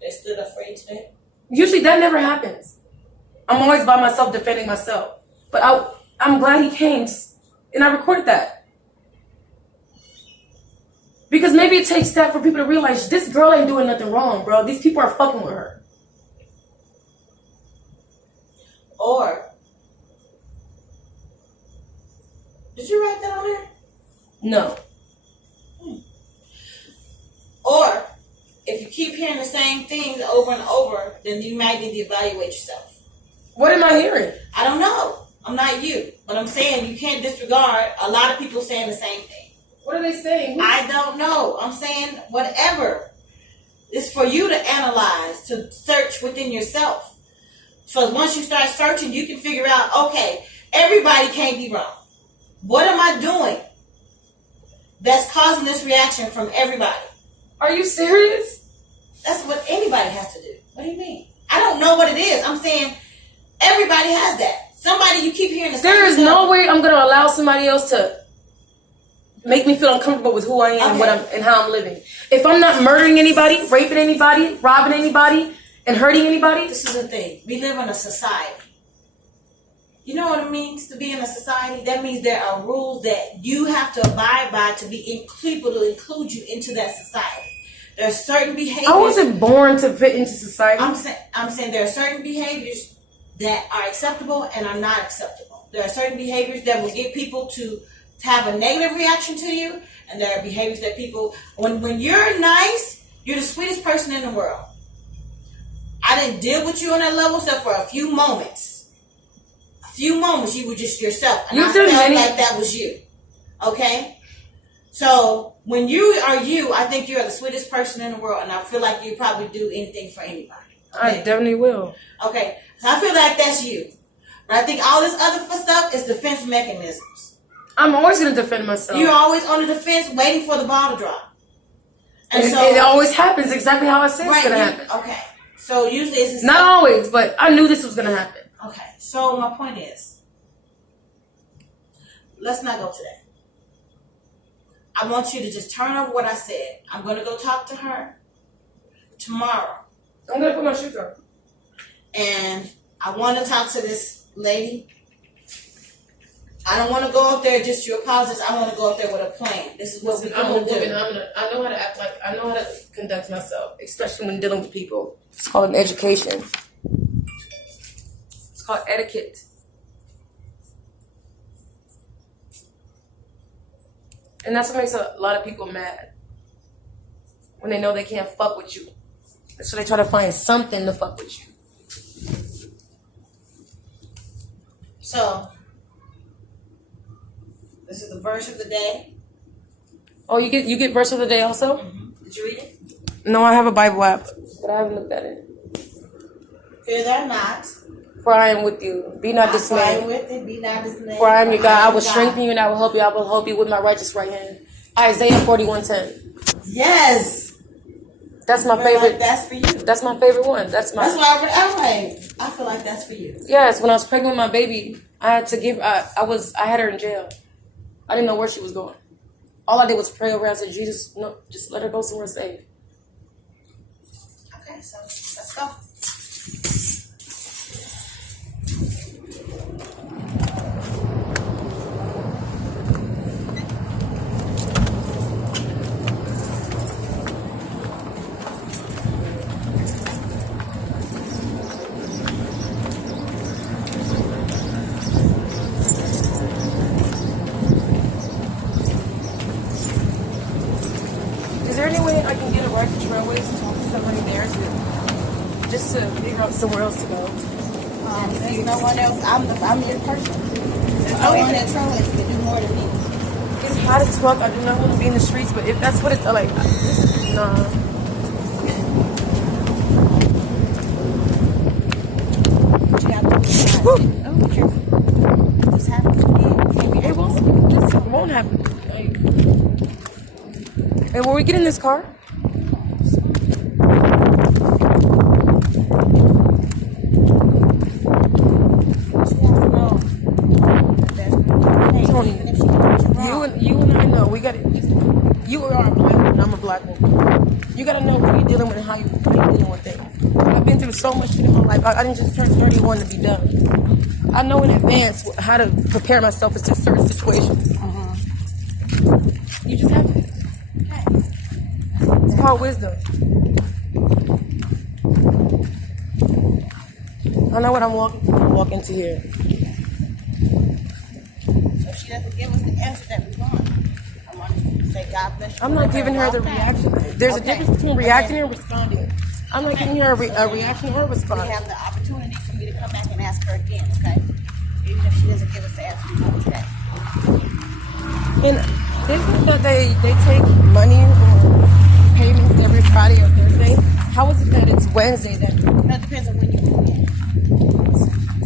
They stood up for you today? Usually that never happens. I'm always by myself defending myself. But I'm glad he came, and I recorded that. Because maybe it takes that for people to realize this girl ain't doing nothing wrong, bro. These people are fucking with her. Or, did you write that on there? No. Or, if you keep hearing the same things over and over, then you might need to evaluate yourself. What am I hearing? I don't know. I'm not you. But I'm saying you can't disregard a lot of people saying the same thing. What are they saying? I don't know. I'm saying whatever. It's for you to analyze, to search within yourself. So once you start searching, you can figure out, okay, everybody can't be wrong. What am I doing that's causing this reaction from everybody? Are you serious? That's what anybody has to do. What do you mean? I don't know what it is. I'm saying everybody has that. Somebody you keep hearing the same There is stuff. no way I'm going to allow somebody else to make me feel uncomfortable with who I am Okay. and how I'm living. If I'm not murdering anybody, raping anybody, robbing anybody, and hurting anybody. This is the thing. We live in a society. You know what it means to be in a society? That means there are rules that you have to abide by to be able to include you into that society. There are certain behaviors. I wasn't born to fit into society. I'm saying there are certain behaviors that are acceptable and are not acceptable. There are certain behaviors that will get people to have a negative reaction to you, and there are behaviors that people, when you're nice, you're the sweetest person in the world. I didn't deal with you on that level except for a few moments. A few moments you were just yourself. And I felt like that was you. Okay? So when you are you, I think you're the sweetest person in the world, and I feel like you probably do anything for anybody. Okay? I definitely will. Okay. So I feel like that's you. But I think all this other stuff is defense mechanisms. I'm always going to defend myself. You're always on the defense waiting for the ball to drop. And so it always happens exactly how I said it's going to happen. Okay. So usually it's not always, but I knew this was going to happen. Okay. So my point is, let's not go to that. I want you to just turn over what I said. I'm going to go talk to her. tomorrow. I'm gonna put my shoes on. And I want to talk to this lady. I don't want to go up there just to apologize. I want to go up there with a plan. This is what we're I'm a going to woman. do. I know how to act like, I know how to conduct myself, especially when dealing with people. It's called an education. It's called etiquette. And that's what makes a lot of people mad. When they know they can't fuck with you. So they try to find something to fuck with you. So, this is the verse of the day. Oh, you get verse of the day also? Did you read it? No, I have a Bible app, but I haven't looked at it. Fear thou not. For I am with you. Be not I dismayed. with it. Be not dismayed. For I am your God. I will God. strengthen you and I will help you. I will help you with my righteous right hand. Isaiah 41:10. Yes. That's my I feel like favorite. that's for you. That's my favorite one. That's That's why I feel like that's for you. Yes, when I was pregnant with my baby, I had to give. I had her in jail. I didn't know where she was going. All I did was pray over her. I said, Jesus, no, just let her go somewhere safe. Okay, so let's go. Is there any way I can get a ride to Trailways to talk to somebody there just to figure out somewhere else to go? There's no one else. I'm your person. There's no one at Trailways can do more than me. It's hot as fuck. I do not want to be in the streets, but if that's what it's like, nah. What you got to do? Oh, be careful. This happens again. It won't happen. Like, and when we get in this car, Tony, you and I know we got it. You are a black woman, I'm a black woman. You gotta know who you're dealing with and how you're dealing with things. I've been through so much shit in my life. I didn't just turn 31 to be done. I know in advance how to prepare myself for certain situations. You just have to. It's called wisdom. I know what I'm walking to here. If she doesn't give us the answer that we want, I want to say God bless you. I'm not giving her the Okay. reaction. There's a Okay. difference between reacting and responding. I'm not giving her a reaction or a We response. have the opportunity for me to come back and ask her again, okay? Even if she doesn't give us the answer we want today. And isn't that they take money or payments every Friday or Thursday? How is it that it's Wednesday then? No, it depends on when you move in.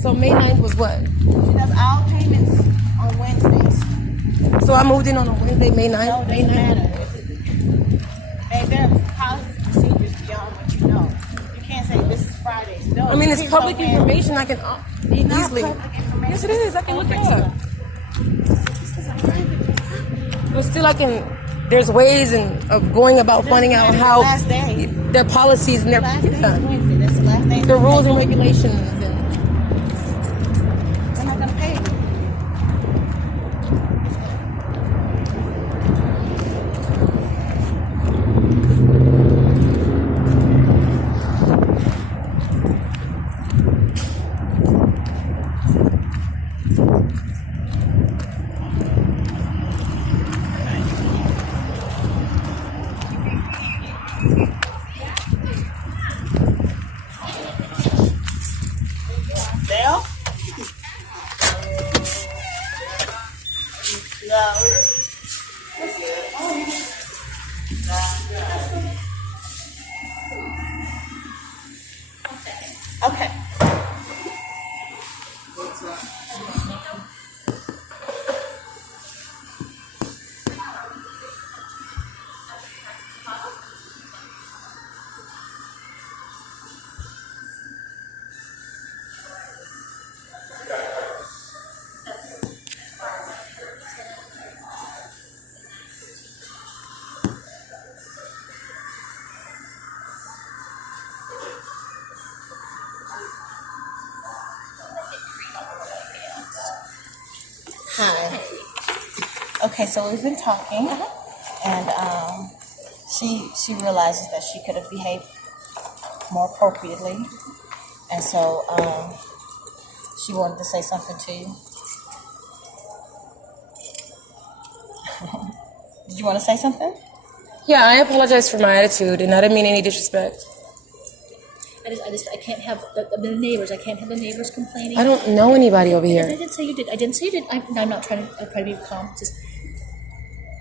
So May 9th was what? She does all payments on Wednesdays. So I moved in on a Wednesday, May 9th? No, it May doesn't 9th. matter. There are policies and procedures beyond what you know. You can't say this is Fridays. No, I mean, it's depends on public when- information. I can Not easily. public information. Yes, it is. I can look it Corporate up. stuff. This is a private. But still, I can. There's ways of going about finding out how Last day. their policies and their Last day is Wednesday. That's the last day. the rules and regulations. And We're not gonna pay you. Dale? No. Okay. Hi. Okay, so we've been talking, and she realizes that she could have behaved more appropriately, and so she wanted to say something to you. Did you want to say something? Yeah, I apologize for my attitude, and I didn't mean any disrespect. I can't have the neighbors. I can't have the neighbors complaining. I don't know anybody over I here. didn't say you did. I didn't say you did. I'm not trying to be calm. Just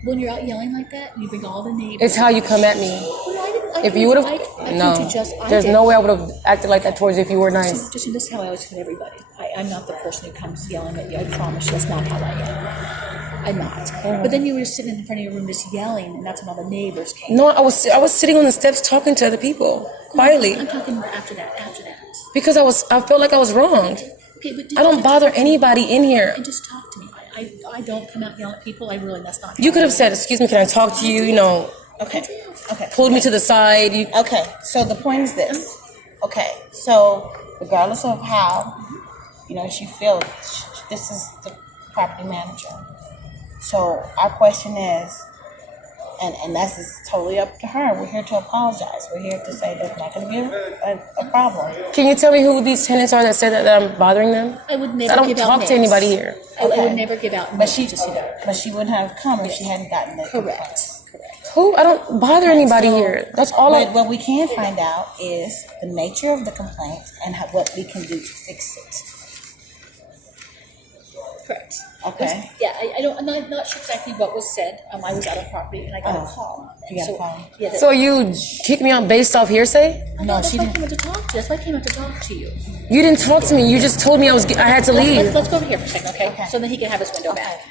when you're out yelling like that, you bring all the neighbors. It's how you come at me. Well, I didn't. If you would have, I no, told you just. there's did. no way I would have acted like that towards you if you were nice. Just this is how I always treat everybody. I'm not the person who comes yelling at you. I promise you, that's not how I am. I'm not. But then you were sitting in front of your room just yelling, and that's when all the neighbors came. No, I was sitting on the steps talking to other people quietly I'm talking after that. because I felt like I was wronged. Okay, but I don't bother anybody in here. And just talk to me. I don't come out and yell at people. I really, that's not. You could have said, "Excuse me, can I talk to you?" You know, Okay. Okay. pulled me to the side. You, Okay, so the point is this. Okay, so regardless of how, she feels, this is the property manager. So our question is, and that's is totally up to her. We're here to apologize. We're here to say there's not going to be a problem. can you tell me who these tenants are that say that I'm bothering them? I would never I don't give out talk names. to anybody here. I would never give out names. But she wouldn't have come if she hadn't gotten the Correct. Who? I don't bother anybody here. That's all But I. what we can find out is the nature of the complaint and what we can do to fix it. Correct. Okay. Yeah, I'm not sure exactly what was said. I was out of property and I got a call. You got a call? Yeah. So you kicked me out based off hearsay? No, that's she why I didn't. came out to talk to you. That's why I came out to talk to you. You didn't talk to me. You just told me I had to leave. Let's go over here for a second, okay? So then he can have his window back.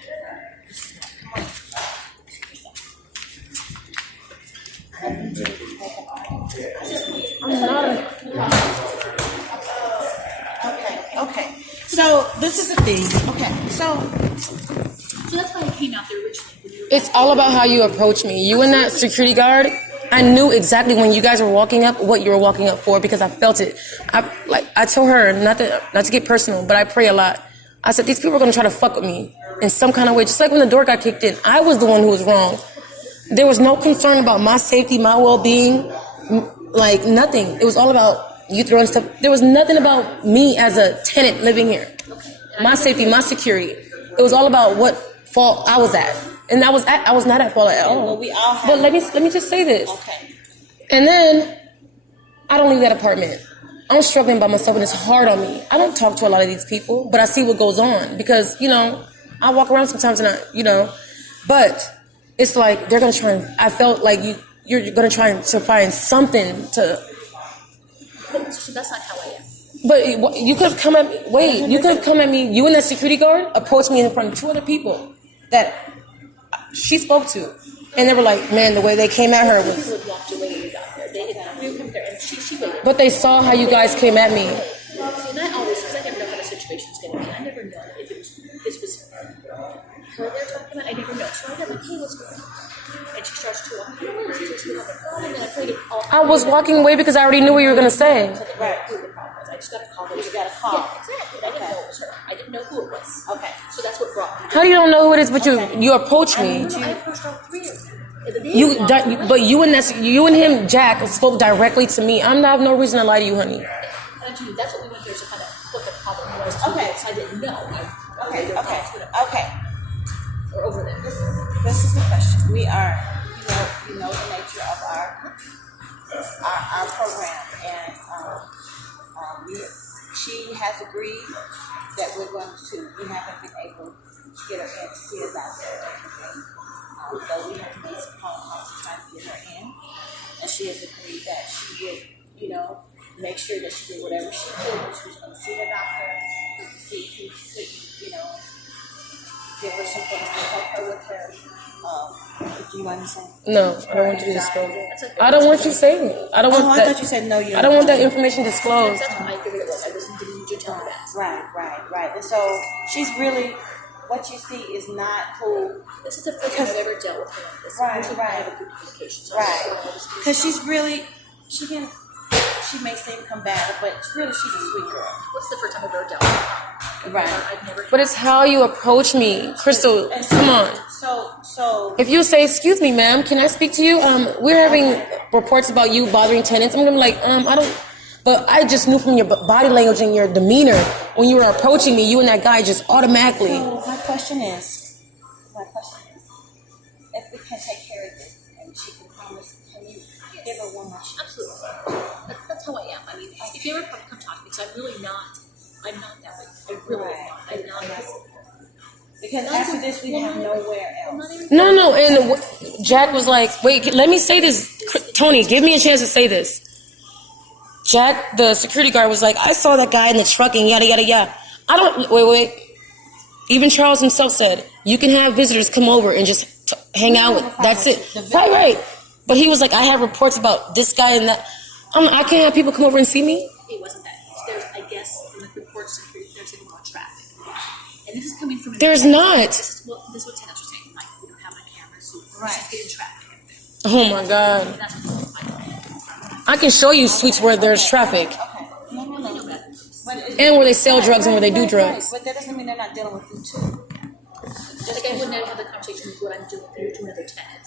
Okay. So this is the thing. Okay. So So that's why I came out there originally. It's all about how you approach me. You and that security guard, I knew exactly when you guys were walking up what you were walking up for because I felt it. I told her not to get personal, but I pray a lot. I said these people are gonna try to fuck with me in some kind of way. Just like when the door got kicked in, I was the one who was wrong. There was no concern about my safety, my well-being, like nothing. It was all about you throwing stuff. There was nothing about me as a tenant living here. My safety, my security. It was all about what fault I was at. And I was not at fault at all. well, we all have. But let me just say this. Okay. And then I don't leave that apartment. I'm struggling by myself and it's hard on me. I don't talk to a lot of these people, but I see what goes on because, I walk around sometimes and but it's like they're going to try and, I felt like you're going to try to find something to. So that's not how I am. But you could have come at me. Wait, you could have come at me. You and that security guard approached me in front of two other people that she spoke to, and they were like, "Man, the way they came at her was." People had walked away when we got there. We were coming there, and she waited. But they saw how you guys came at me. See, not always, because I never know what a situation's going to be. I never know if this was her they're talking about. I never know. So I got like, hey, what's going on? And she starts to walk. I don't know what's going on. And then I played it all. I was walking away because I already knew what you were gonna say. Right. Who the problem was. I just got a call. You got a call. Yeah, exactly. I didn't know it was her. I didn't know who it was. Okay. So that's what brought me. How do you don't know who it is? But you approached me. I approached all three of them. But you and him, Jack, spoke directly to me. I have no reason to lie to you, honey. And I told you, that's what we went there to kind of what the problem was. Okay. So I didn't know. Okay. Or over there. This is the question. We are, you know the nature of our program, and she has agreed that we haven't been able to get her in to see about that. So we have to make some phone calls to try to get her in, and she has agreed that she would, make sure that she did whatever she could. She was going to see the doctor, to see if he could, give her some things to help her with her. Do you want to say? No, I don't want you to disclose it. I don't want you saying it. I don't want I that. thought you said no. I don't want that information disclosed. That's what I figured it was. I didn't need you to tell me that. Right. And so she's really, what you see is not who. This is the first time I've ever dealt with her like this. Right. Usually I have a good communication. So Because she's really, she may seem combative, but really she's a sweet girl. What's the first time I've ever dealt with her? Right. I've never. But it's how you approach me. Crystal, come on. So If you say, excuse me, ma'am, can I speak to you? We're having reports about you bothering tenants. I'm gonna be like, I don't. But I just knew from your body language and your demeanor when you were approaching me, you and that guy just automatically. So my question is, if we can take care of this and she can promise, can you give her one more chance? Absolutely. That's how I am. I mean, if you ever come talk to me, because I'm not that way. I really am not. I'm not that way. Because after this, we have nowhere else. No, and Jack was like, wait, let me say this. Tony, give me a chance to say this. Jack, the security guard, was like, I saw that guy in the truck and yada, yada, yada. Wait. Even Charles himself said, you can have visitors come over and just hang out with, that's it. Right. But he was like, I have reports about this guy and that. I can't have people come over and see me? It wasn't that. There's, I guess, in the reports, there's a lot of traffic. And this is coming from... There's not. This is what tenants are saying. Like, we don't have my camera, so she's getting traffic. Oh, my God. That's what's my I can show you suites where there's traffic. No. And where they sell drugs and where they do drugs. But that doesn't mean they're not dealing with you too. Just like I wouldn't have the conversation with what I'm doing to another tenant.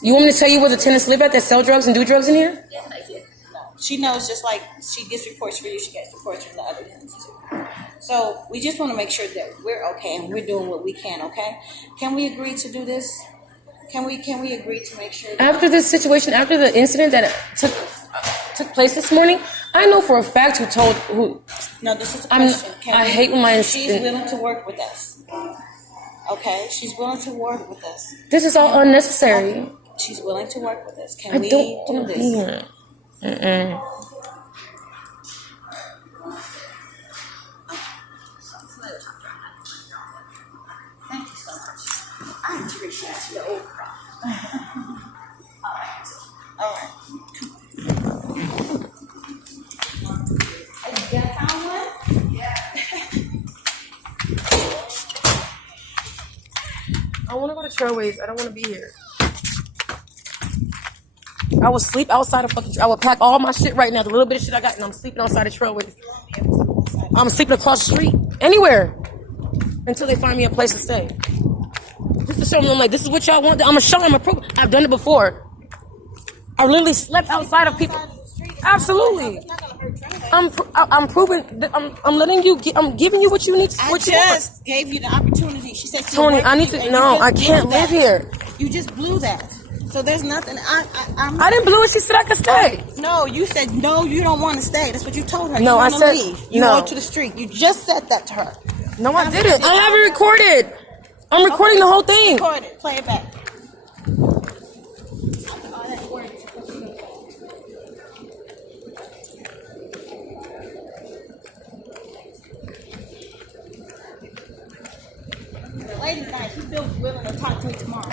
You want me to tell you where the tenants live at that sell drugs and do drugs in here? Yeah, I did. No. She knows, just like she gets reports for you, she gets reports from the other tenants too. So we just want to make sure that we're okay and we're doing what we can, okay? Can we agree to do this? Can we agree to make sure that After this situation, after the incident that took place this morning, I know for a fact who. No, this is a question. I hate when my she's willing to work with us. Okay, she's willing to work with us. This is all unnecessary. She's willing to work with us. Can I we don't do want to this? be here. Thank you so much. I appreciate you. All right. You got found one? Yeah. I want to go to Trailways. I don't want to be here. I will sleep outside of fucking. I will pack all my shit right now, the little bit of shit I got, and I'm sleeping outside of Trailways. I'm sleeping across the street, anywhere, until they find me a place to stay. Just to show them, like, this is what y'all want. I'm gonna show them. I've done it before. I literally slept outside of people. Absolutely. I'm proving. I'm letting you. I'm giving you what you need. What I just gave you the opportunity. She said, Tony, I need to. No, I can't live here. You just blew that. So there's nothing. I didn't blow it. She said I could stay. No, you said no. You don't want to stay. That's what you told her. No, you I wanna said leave. You no. go to the street. You just said that to her. No, I didn't. I have it recorded. I'm recording the whole thing. Record it. Play it back. The lady's nice. She's still willing to talk to me tomorrow.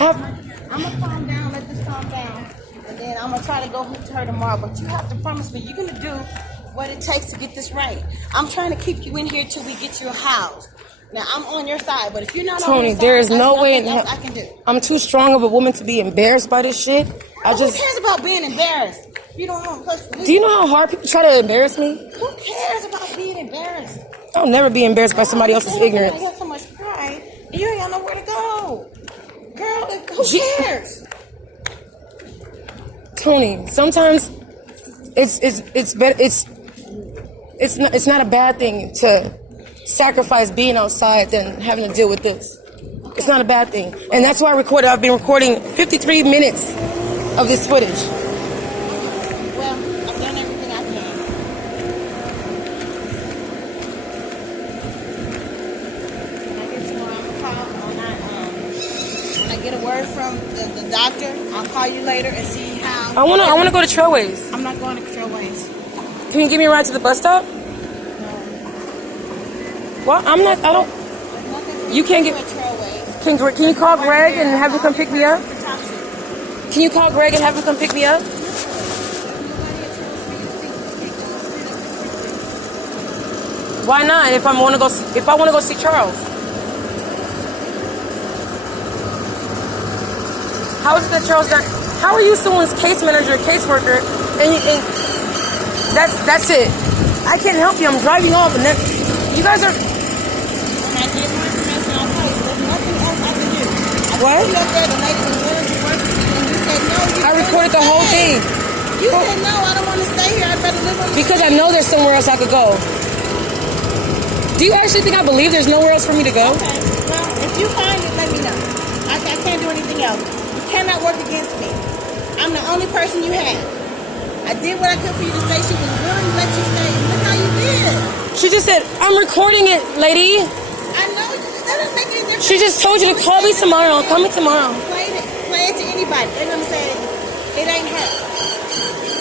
I'm gonna calm down. Let this calm down, and then I'm gonna try to go to her tomorrow. But you have to promise me you're gonna do what it takes to get this right. I'm trying to keep you in here till we get you housed. Now I'm on your side, but if you're not on Tony, your side, there is there's no way in nothing else hell I can do. I'm too strong of a woman to be embarrassed by this shit. Who cares about being embarrassed? You don't know a place to live. Do you know how hard people try to embarrass me? Who cares about being embarrassed? I'll never be embarrassed by somebody else's ignorance. I got so much pride, and you ain't got nowhere to go, girl. Who cares? Tony, sometimes it's not a bad thing to sacrifice being outside than having to deal with this. It's not a bad thing, and that's why I've been recording 53 minutes of this footage. Well, I've done everything I can. When I get tomorrow, I'm gonna call. When I get a word from the doctor, I'll call you later and see how. I wanna go to Trailways. I'm not going to Trailways. Can you give me a ride to the bus stop? No. Well, I don't. You can't get. Can you call Greg and have him come pick me up? Can you call Greg and have him come pick me up? Why not? If I want to go see Charles. How is it that Charles not? How are you someone's case manager, caseworker, and that's it? I can't help you. I'm driving off, and you guys are. get more information, I'll tell you. There's nothing else I can do. I What? told you up there the lady was willing to work with you, and you said no. I recorded the whole thing You said no. I don't want to stay here. I'd rather live on the because I know there's somewhere else I could go. Do you actually think I believe there's nowhere else for me to go? Okay. Well, if you find it, let me know. I can't do anything else. You cannot work against me. I'm the only person you have. I did what I could for you to stay. She was willing to let you stay. And look how you did. She just said, I'm recording it, lady. I know. That doesn't make any difference. She just told you to call me tomorrow. Call me tomorrow. Play it to anybody. They're going to say, it ain't her.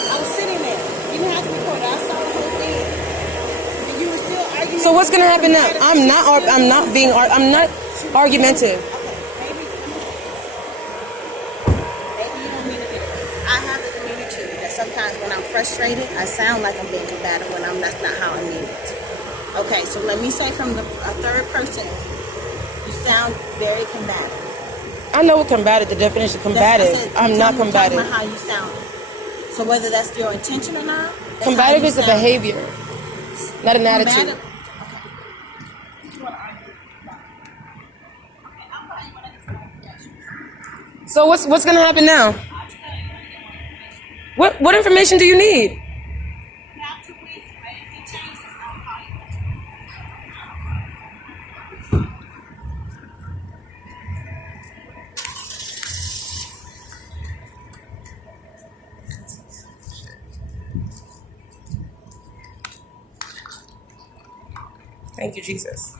I was sitting there. You didn't have to record it. I saw the whole thing. And you were still arguing. So what's gonna happen now? I'm not argumentative. Okay, maybe you don't mean to do it. I have the demeanor too. That sometimes when I'm frustrated, I sound like I'm being combative when that's not how I mean it. Okay, so let me say from a third person, you sound very combative. I know what combative, the definition of combative. That's what I said. I'm not Talking combative. about how you sound. So whether that's your intention or not, that's Combative how you is a sound. behavior, not an attitude. Combative- So what's gonna happen now? What information do you need? Thank you, Jesus.